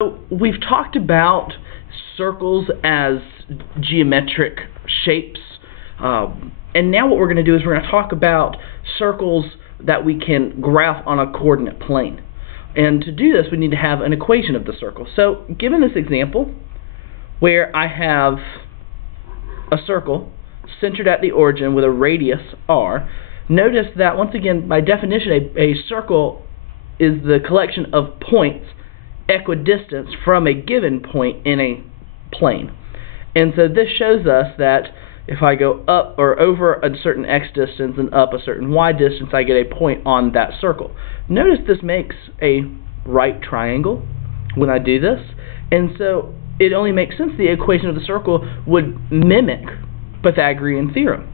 So we've talked about circles as geometric shapes, and now what we're going to do is we're going to talk about circles that we can graph on a coordinate plane. And to do this, we need to have an equation of the circle. So given this example, where I have a circle centered at the origin with a radius r, notice that once again, by definition, a circle is the collection of points equidistant from a given point in a plane. And so this shows us that if I go up or over a certain x distance and up a certain y distance, I get a point on that circle. Notice this makes a right triangle when I do this, and so it only makes sense the equation of the circle would mimic Pythagorean theorem.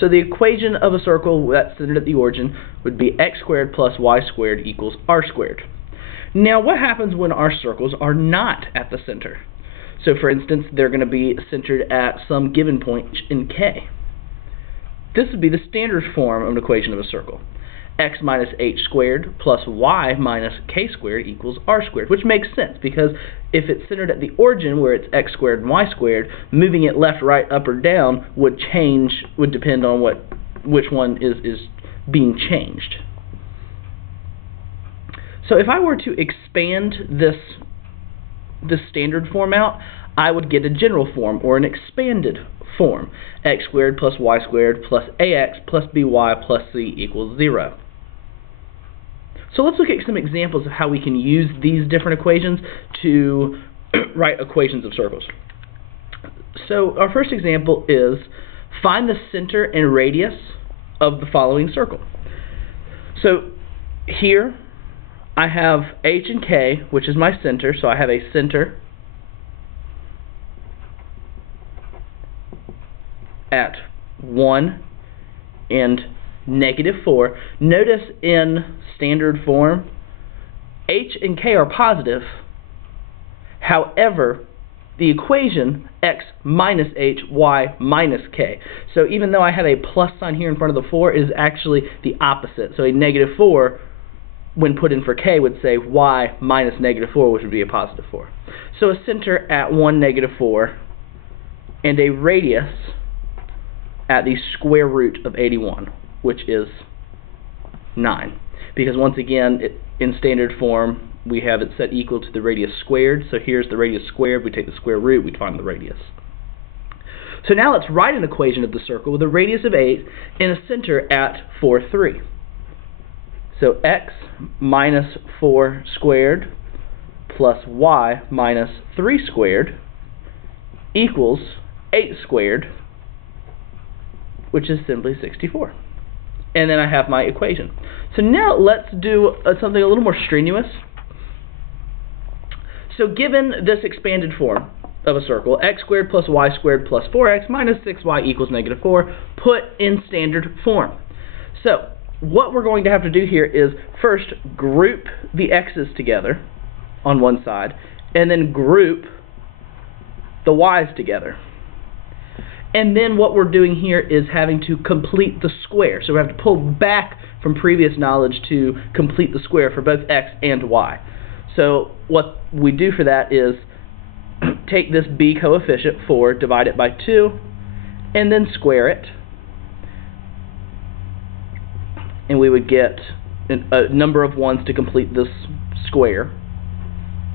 So the equation of a circle that's centered at the origin would be x squared plus y squared equals r squared. Now, what happens when our circles are not at the center? So, for instance, they're going to be centered at some given point in K. This would be the standard form of an equation of a circle. X minus h squared plus y minus k squared equals r squared, which makes sense because if it's centered at the origin where it's x squared and y squared, moving it left, right, up, or down would depend on which one is being changed. So if I were to expand this standard form out, I would get a general form or an expanded form. X squared plus y squared plus ax plus by plus c equals 0. So let's look at some examples of how we can use these different equations to write equations of circles. So our first example is find the center and radius of the following circle. So here I have h and k, which is my center, so I have a center at 1 and -4. Notice in standard form, h and k are positive. However, the equation x minus h, y minus k. So even though I have a plus sign here in front of the 4, it is actually the opposite. So a -4, when put in for k, would say y minus -4, which would be a positive 4. So a center at 1, -4, and a radius at the square root of 81, which is 9. Because once again, in standard form, we have it set equal to the radius squared. So here's the radius squared. We take the square root, we find the radius. So now let's write an equation of the circle with a radius of 8 and a center at 4, 3. So x minus 4 squared plus y minus 3 squared equals 8 squared, which is simply 64. And then I have my equation. So now let's do something a little more strenuous. So given this expanded form of a circle, x squared plus y squared plus 4x minus 6y equals -4, put in standard form. So what we're going to have to do here is first group the x's together on one side, and then group the y's together. And then what we're doing here is having to complete the square. So we have to pull back from previous knowledge to complete the square for both x and y. So what we do for that is take this b coefficient, 4, divide it by 2, and then square it. And we would get a number of 1s to complete this square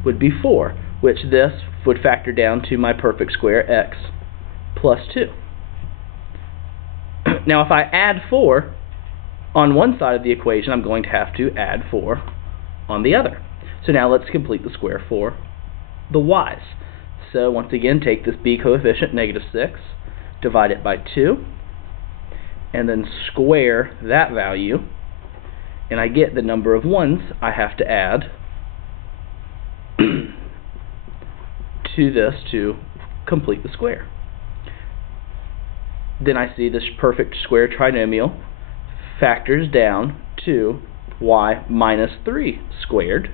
would be 4, which this would factor down to my perfect square, x plus 2. Now if I add 4 on one side of the equation, I'm going to have to add 4 on the other. So now let's complete the square for the y's. So once again, take this b coefficient, -6, divide it by 2, and then square that value, and I get the number of 1s I have to add to this to complete the square. Then I see this perfect square trinomial factors down to y minus 3 squared,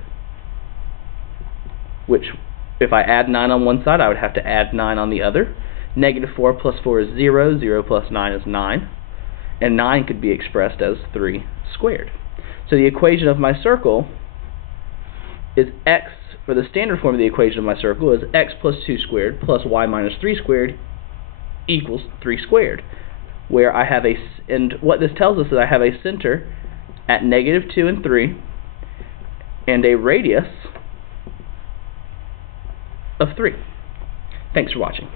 which if I add 9 on one side, I would have to add 9 on the other. -4 plus 4 is 0, 0 plus 9 is 9, and 9 could be expressed as 3 squared. So the equation of my circle is x for the standard form of the equation of my circle is x plus 2 squared plus y minus 3 squared equals 3 squared, where I have and what this tells us is I have a center at -2 and 3 and a radius of 3. Thanks for watching.